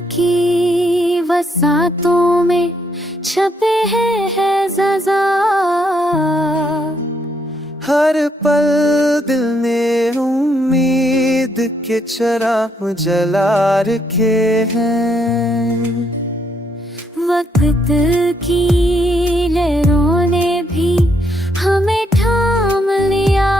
की वसातों में छपे है ज़ज़ा। हर पल दिल ने उम्मीद के चिराग जला रखे हैं। वक्त की लहरों ने भी हमें थाम लिया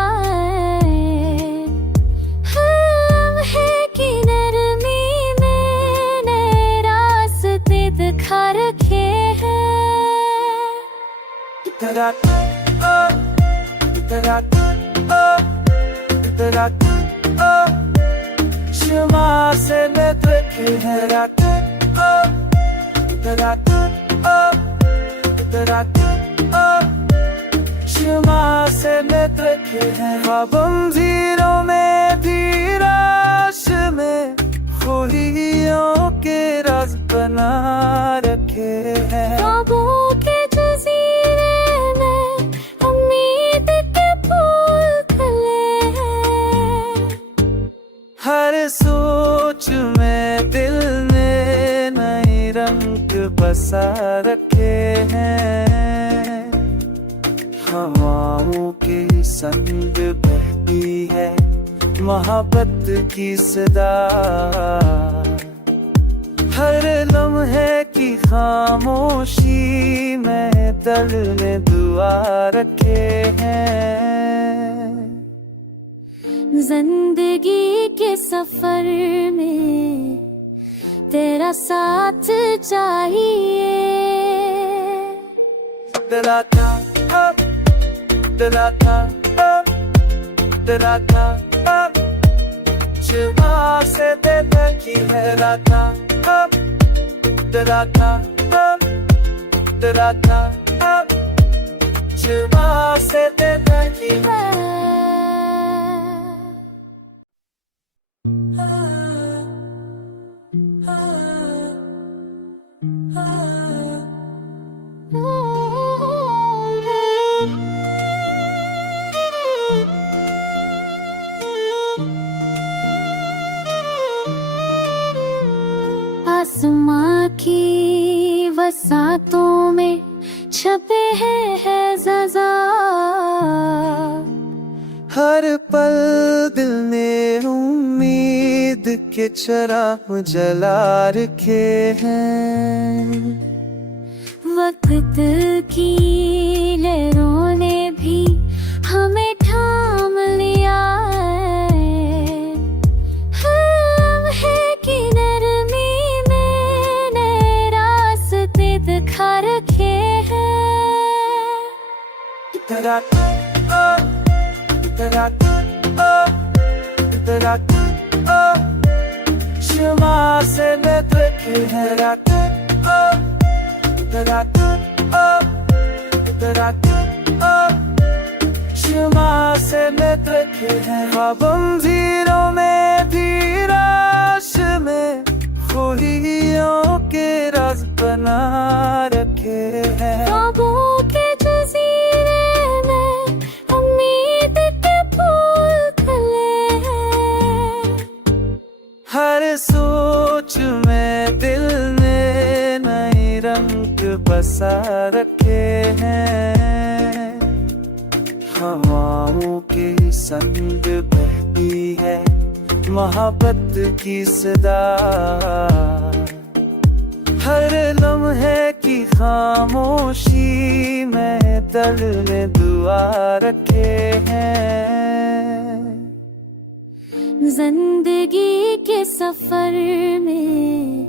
है। लम्हे की नरमी में नए रास्ते दिखा रखे हैं। शमा से नजर शमा से नजर ख्वाबंजीरों में भी राश में खुलियों के राज बना रखे हैं। ख्वाबों के जज़ीरे में उम्मीद के फूल खिले हैं। हर सोच में दिल ने नए रंग बसा रखे हैं। हवाओं के संग बहती है मोहब्बत की सदा। हर लम्हे की खामोशी में दिल ने दुआ रखे हैं। जिंदगी के सफर में तेरा साथ चाहिए। डराता शमा से देखी है राता। डराता शमा से देखी है। आसमां की वसातों में छपे है ज़ज़ा। हर पल दिल ने उम्मीद के चिराग जला रखे हैं। वक्त की लहरों ने भी हमें थाम लिया है। लम्हे की नरमी में नए रास्ते दिखा रखे हैं। शमा से नजर शमा से नजर ख्वाबंजीरों में भी राश में खुलियों के राज बना रखे हैं। ख्वाबों के जज़ीरे में उम्मीद के फूल खिले हैं। हर सोच में दिल ने नए रंग बसा रखे हैं। हवाओं के संग बहती है मोहब्बत की सदा। हर लम्हे की खामोशी में दिल ने दुआ रखे हैं। जिंदगी के सफर में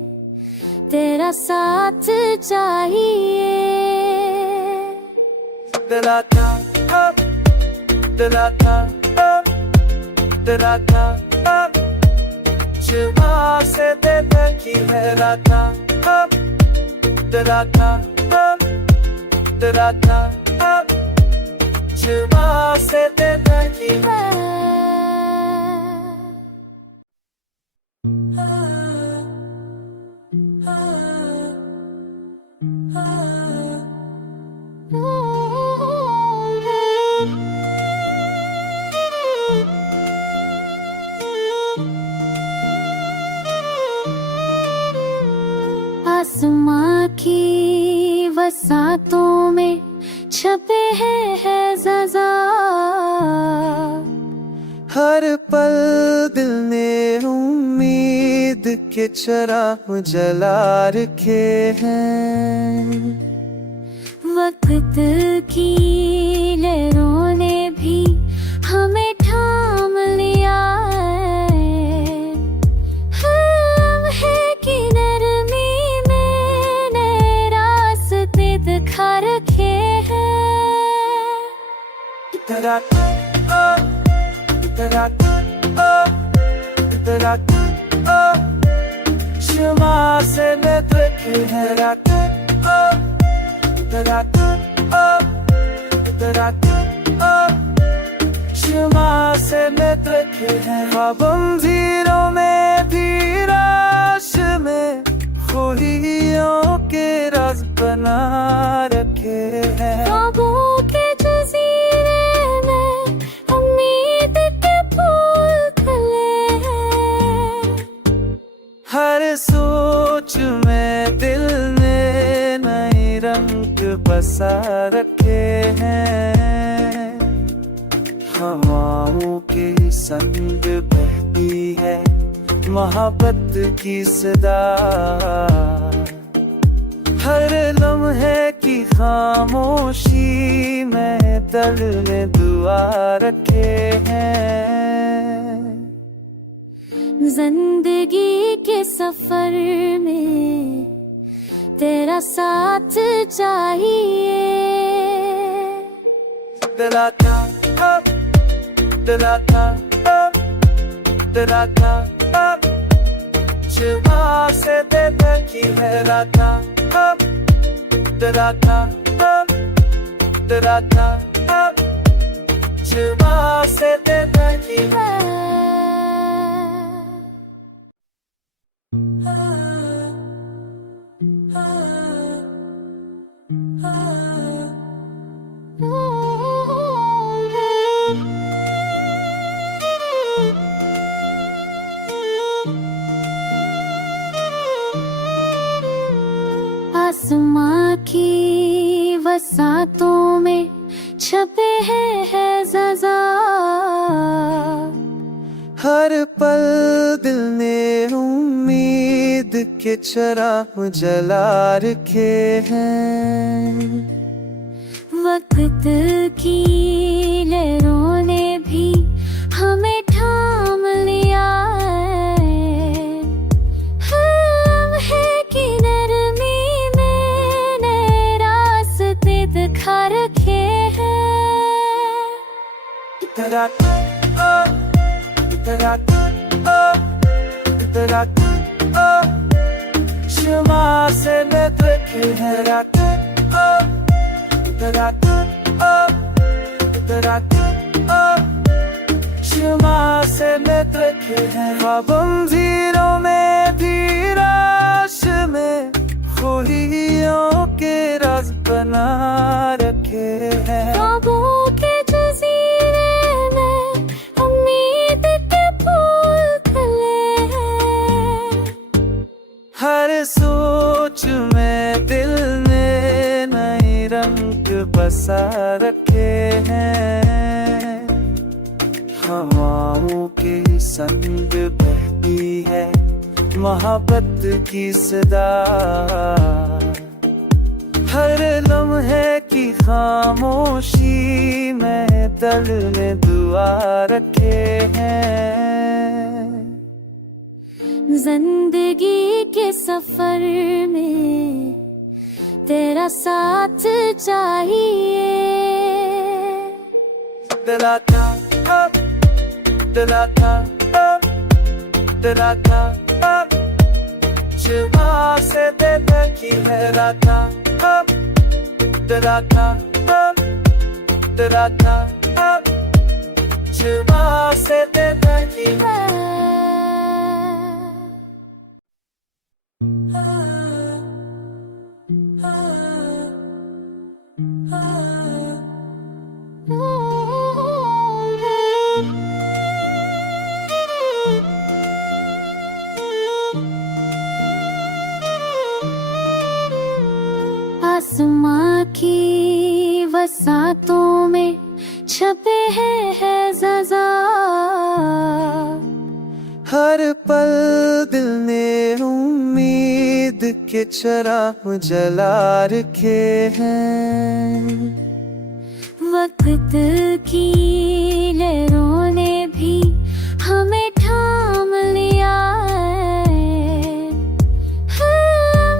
तेरा साथ चाहिए। डराता शमा से देखी है राता। डराता शमा से देखी है। हर पल दिल ने उम्मीद के चिराग जला रखे हैं। वक्त की लहरों ने भी हमें थाम लिया है। लम्हे की नरमी में नए रास्ते दिखा रखे हैं। क्षमा से नेत्र है क्षमा से नेत्र है। पाबंदियों में भी राश में खुशियों के राज बना रखे हैं। ख्वाबों के जज़ीरे में उम्मीद के फूल खिले हैं। हर सोच में दिल ने नए रंग बसा रखे हैं। हवाओं के संग बहती है मोहब्बत की सदा। हर लम्हे की खामोशी में दिल ने दुआ रखे हैं। जिंदगी के सफर में तेरा साथ चाहिए। क्षमा से देता की है राता। क्षमा से देता की आसमां की वसातों में छपे हैं ज़ज़ा। हर पल दिल ने उम्मीद के चिराग जला रखे हैं। वक्त की लहरों ने भी हमें थाम लिया है। लम्हे की नरमी में नए रास्ते दिखा रखे हैं। क्षमा से नेत्र है क्षमा से नेत्र है। पाबंदियों में भी राश में खुशियों के राज बना रखे हैं। ख्वाबों के जज़ीरे में उम्मीद के फूल खिले हैं। हर सोच में दिल ने नए रंग बसा रखे हैं। हवाओं के संग बहती है मोहब्बत की सदा। हर लम्हे की खामोशी में दिल ने दुआ रखे हैं। जिंदगी के सफर में तेरा साथ चाहिए। क्षमा से देता की है राता। क्षमा से देता की आसमां की वसातों में छपे हैं ज़ज़ा। हर पल दिल ने उम्मीद के चिराग जला रखे हैं। वक्त की लहरों ने भी हमें थाम लिया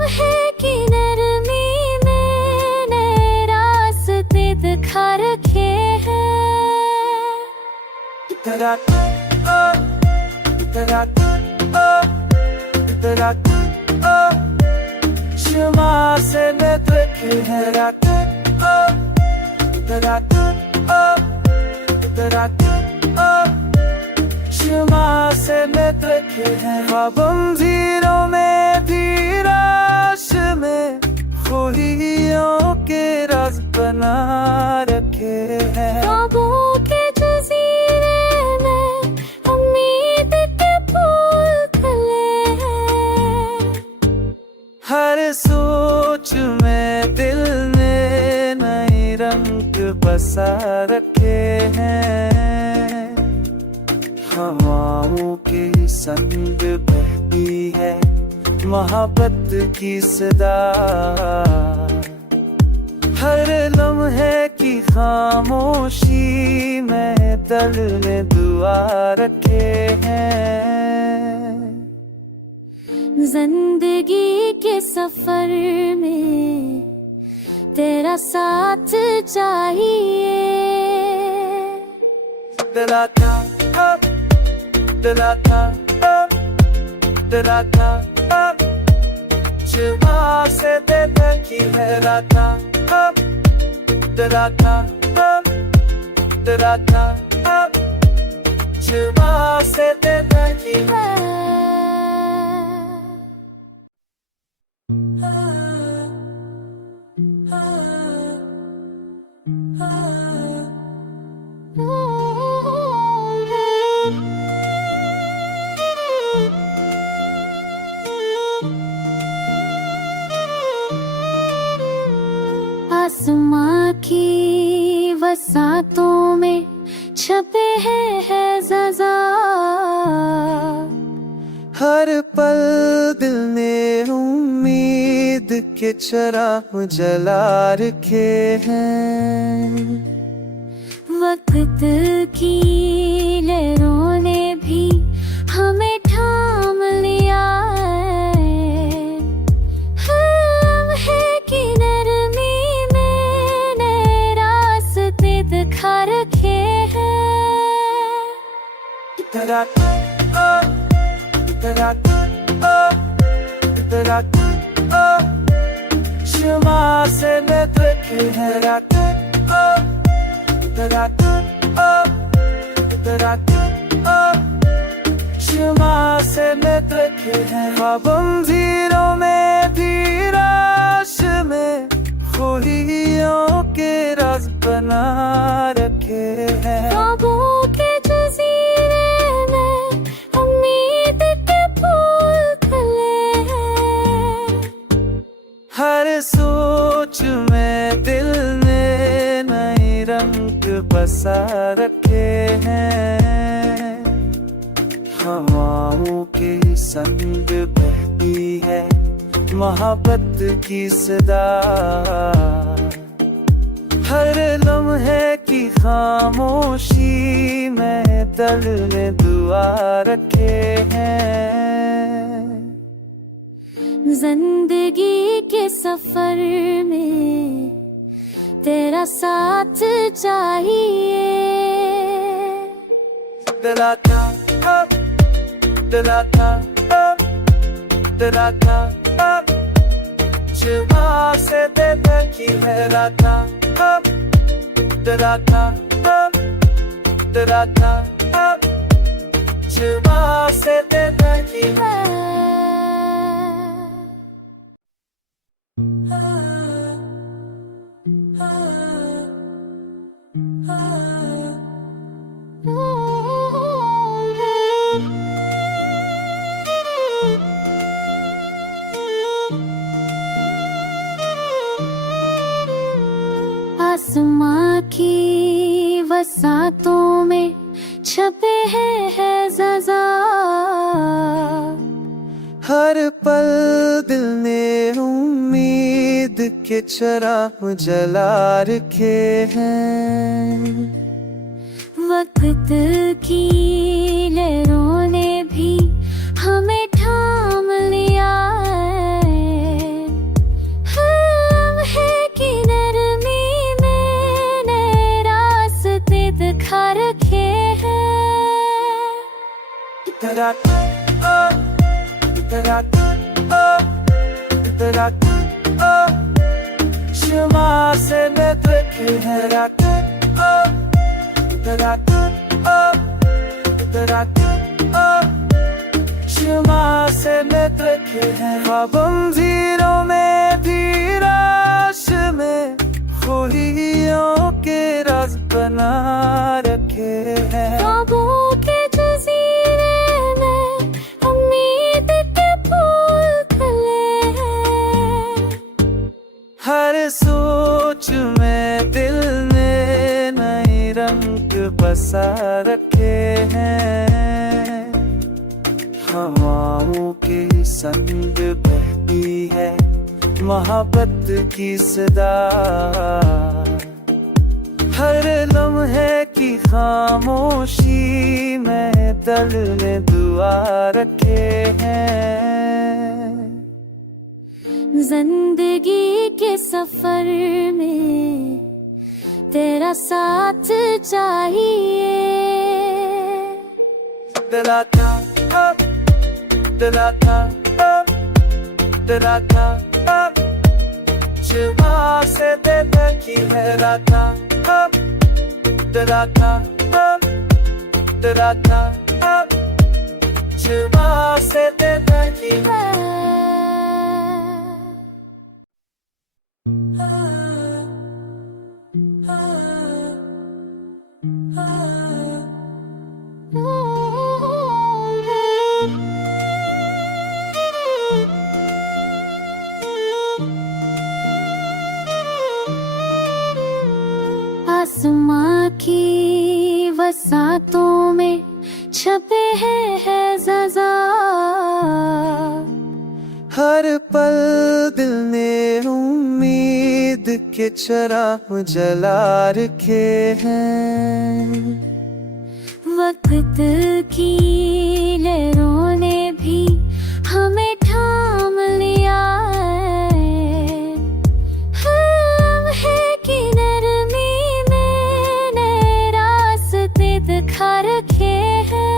है कि नरमी में नए रास्ते दिखा रखे हैं। तेरा तेरा तेरा क्षमा से रखे हैं रात। तेरा तेरा क्षमा से रखे हैं। पाबंदियों में भी राश में खुशियों के राज बना रखे हैं। ख्वाबों के जज़ीरे में उम्मीद के फूल खिले हैं। हर सोच में दिल ने नए रंग बसा रखे हैं। हवाओं के संग बहती है मोहब्बत की सदा। हर लम्हे की खामोशी में दिल ने दुआ रखे हैं। जिंदगी के सफर में तेरा साथ चाहिए। दिला था दिला था दिला था क्षमा से देते की है राता। दिला था क्षमा से देते की है। आसमां की वसातों में छपे हैं ज़ज़ा। हर पल दिल ने उम्मीद के चिराग जला रखे हैं। वक्त की लहरों ने भी हमें थाम लिया है कि नरमी में नए रास्ते दिखा रखे हैं। तेरा तेरा तेरा क्षमा से रखे हैं रात। तेरा तेरा क्षमा से रखे हैं। पाबंदियों में भी राश में खुशियों के राज बना रखे हैं। ख्वाबों के जज़ीरे में उम्मीद के फूल खिले हैं। हर सोच में दिल ने नए रंग बसा रखे हैं। हवाओं के संग बहती है मोहब्बत की सदा। हर लम्हे की खामोशी में दिल ने दुआ रखे हैं। जिंदगी के सफर में तेरा साथ चाहिए। दिला था दिला था दिला था क्षमा से देते की है राता। दिला था क्षमा से देते की है। आसमां की वसातों में छपे हैं ज़ज़ा। पल दिल ने उम्मीद के चिराग जला रखे हैं। वक्त की लहरों ने भी हमें थाम लिया है। लम्हे की नरमी में नए रास्ते दिखा रखे हैं। क्षमा से नृत्य क्षमा से नृत्य है। पाबंदियों में भी राश में खोहियों के राज बना रखे हैं। ख्वाबों के जज़ीरे में उम्मीद के फूल खिले हैं। हर सोच में दिल ने नए रंग बसा रखे हैं। हवाओं के संग बहती है मोहब्बत की सदा। हर लम्हे की खामोशी में दिल ने दुआ रखे हैं। जिंदगी के सफर में तेरा साथ चाहिए। दिलाता क्षमा से देता की लहराता। क्षमा से देता की आसमां की वसातों में छपे हैं ज़ज़ा। हर पल दिल ने उम्मीद के चिराग जला रखे हैं। वक्त की लहरों ने भी हमें थाम लिया है। लम्हे की नरमी में नए रास्ते दिखा रखे हैं।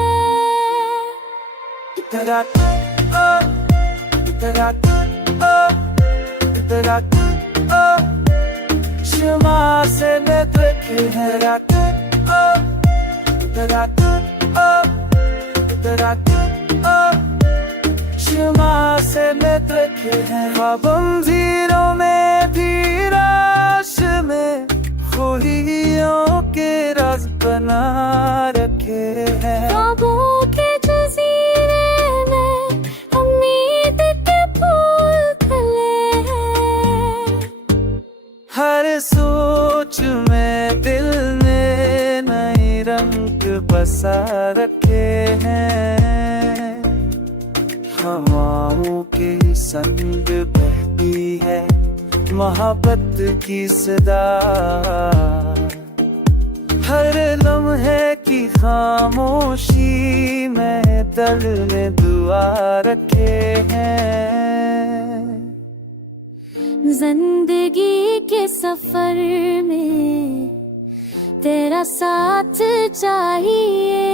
क्षमा से नृत्य है। क्षमा से नृत्य है। पाबंदियों में भी राश में खोहियों के राज बना रखे हैं। ख्वाबों के जज़ीरे में उम्मीद के फूल खिले हैं। हर सोच में दिल ने नए रंग बसा रखे हैं। हवाओं के संग बहती है मोहब्बत की सदा। हर लम्हे की खामोशी में दिल ने दुआ रखे हैं। जिंदगी के सफर में तेरा साथ चाहिए।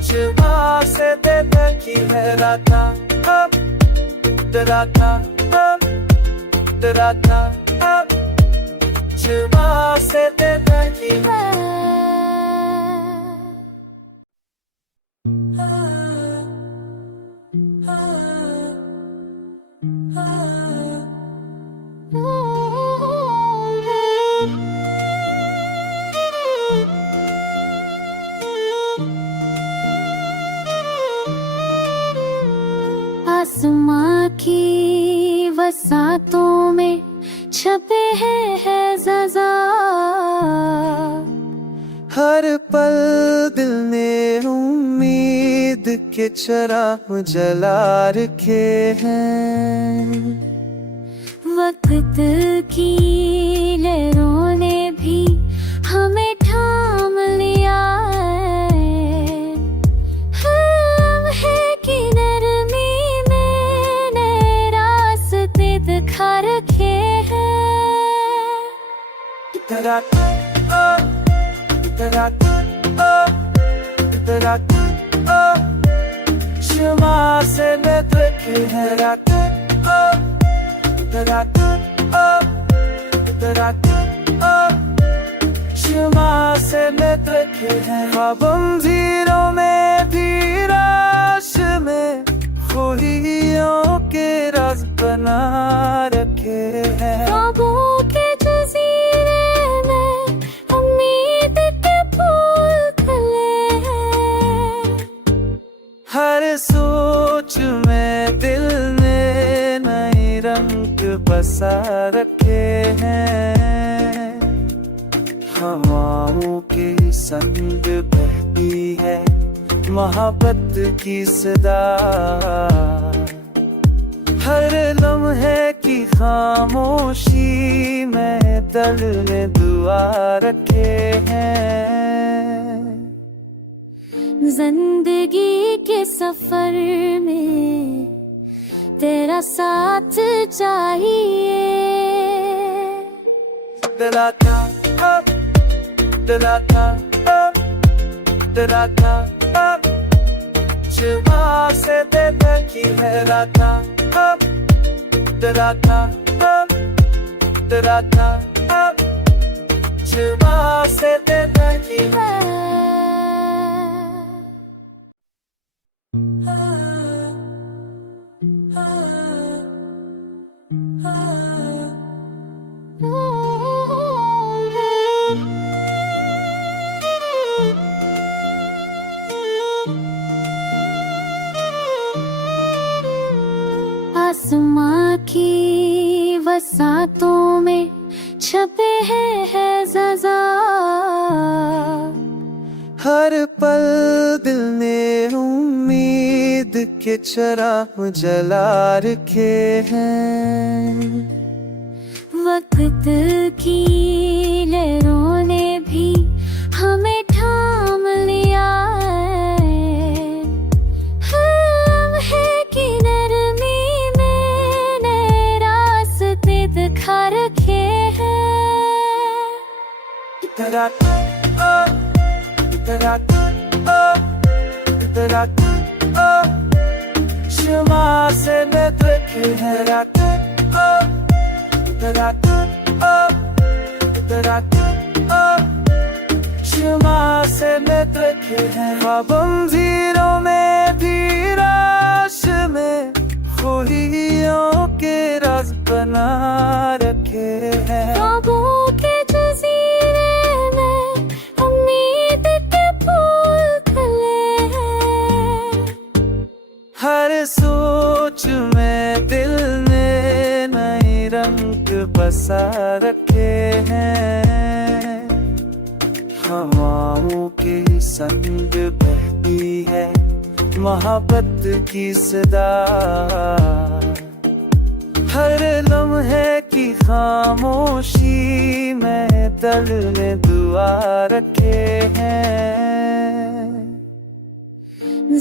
क्षमा से देता की लहराता। क्षमा से देता की आसमां की वसातों में छपे हैं ज़ज़ा। के चिराग जला रखे हैं। वक्त की लहरों ने भी हमें थाम लिया है। लम्हे की नरमी में नए रास्ते दिखा रखे हैं। क्षमा से नेत्र की है क्षमा से नेत्र की है। पाबंदियों में भी राश में खुशियों के राज बना रखे हैं। ख्वाबों के जज़ीरे में उम्मीद के फूल खिले हैं। हर सोच में दिल ने नए रंग बसा रखे हैं। हवाओं के संग बहती है मोहब्बत की सदा। हर लम्हे की खामोशी में दिल ने दुआ रखे हैं। जिंदगी के सफर में तेरा साथ चाहिए। दिलाता क्षमा से देता की लहराता। क्षमा से देता की आसमां की वसातों में छपे हैं ज़ज़ा। हर पल दिल ने उम्मीद के चिराग जला रखे हैं। वक्त की लहरों ने भी हमें थाम लिया है। लम्हे की नरमी में नए रास्ते दिखा रखे हैं। क्षमा से नेत्र की है क्षमा से नेत्र की है। पाबंदियों में भी राश में खुशियों के राज बना रखे हैं। ख्वाबों के जज़ीरे में उम्मीद के फूल खिले हैं। हर सोच में दिल ने नए रंग बसा रखे हैं। हवाओं के संग बहती है मोहब्बत की सदा। हर लम्हे की खामोशी में दिल ने दुआ रखे हैं।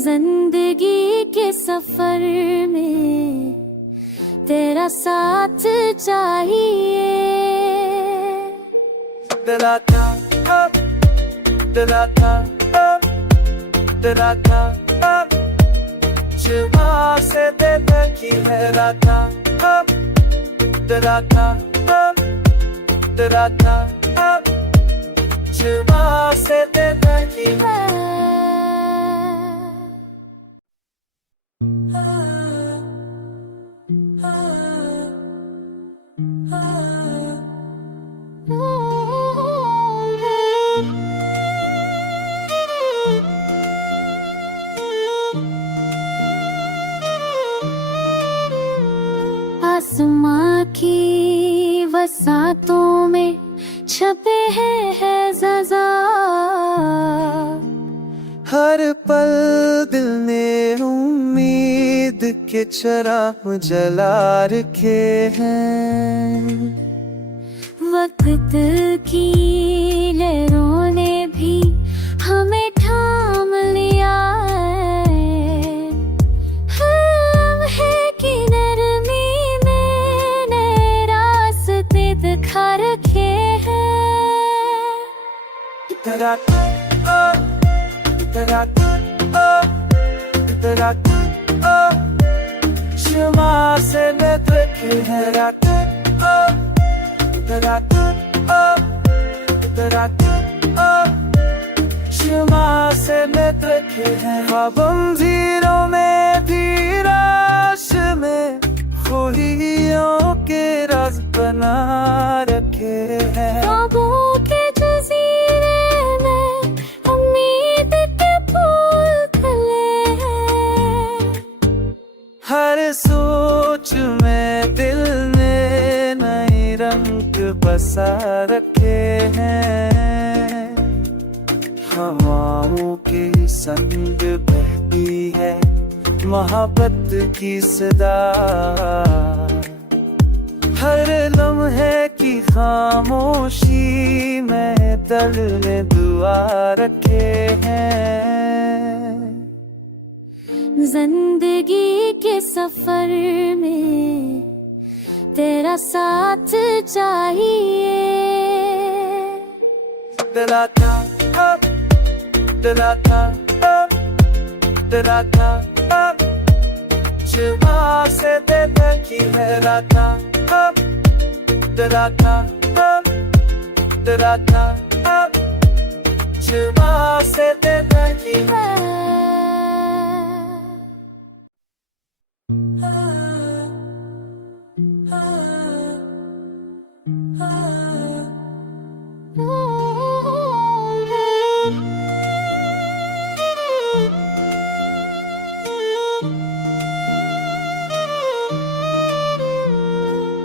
जिंदगी के सफर में तेरा साथ चाहिए। क्षमा से देता की लहराता। क्षमा से देता की आसमां की वसातों में छपे हैं ज़ज़ा। हर पल दिल ने के चिराग जला रखे हैं। वक्त की लहरों ने भी हमें थाम लिया है। लम्हे की नरमी में नए रास्ते दिखा रखे हैं। तेरा तेरा तेरा क्षमा से रखे हैं। तेरा क्षमा से रखे हैं। पाबंदियों में भी राश में खुशियों के राज बना रखे हैं। ख्वाबों के जज़ीरे में उम्मीद के फूल खिले हैं। हर सोच में दिल ने नए रंग बसा रखे हैं। हवाओं के संग बहती है मोहब्बत की सदा। हर लम्हे की खामोशी में दिल ने दुआ रखे हैं। जिंदगी के सफर में तेरा साथ चाहिए। दिलाता दिलाता दिलाता क्षमा से देता की लहराता। दिलाता दिलाता क्षमा से देता की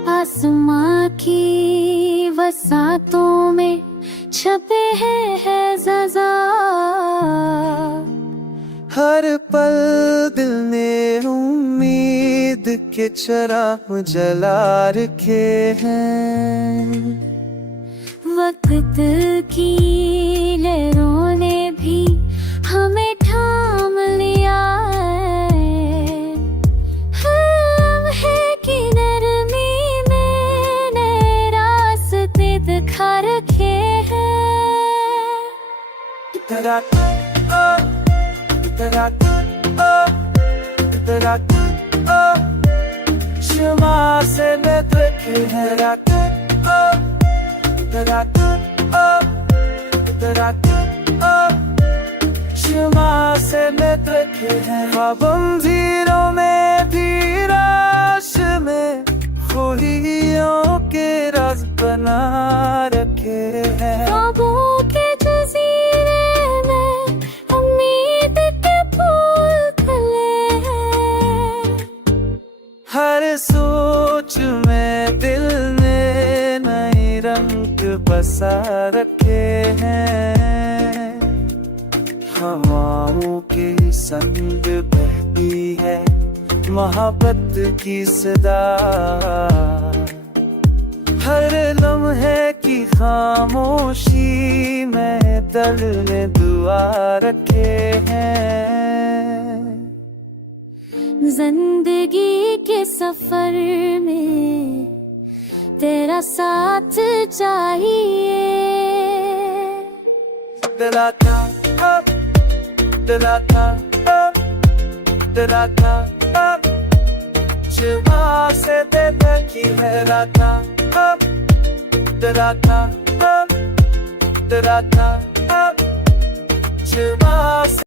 आसमां की वसातों में छपे हैं ज़ज़ा। हर पल दिल ने उम्मीद के चिराग जला रखे हैं। वक्त की लहरों ने भी हमें थाम लिया है। लम्हे की नरमी में नए रास्ते दिखा रखे हैं। तेरा तेरा तेरा क्षमा से रखे हैं। तेरा तेरा क्षमा से रखे हैं। पाबंदियों में भी राश में खुशियों के राज बना रखे हैं। ख्वाबों के जज़ीरे में उम्मीद के फूल खिले हैं। हर सोच में दिल ने नए रंग बसा रखे हैं। हवाओं के संग बहती है मोहब्बत की सदा। हर लम्हे की खामोशी में दिल ने दुआ रखे हैं। जिंदगी के सफर में तेरा साथ चाहिए। दिलाता दिलाता दिलाता क्षमा से देता की लहराता। दिलाता दिलाता क्षमा से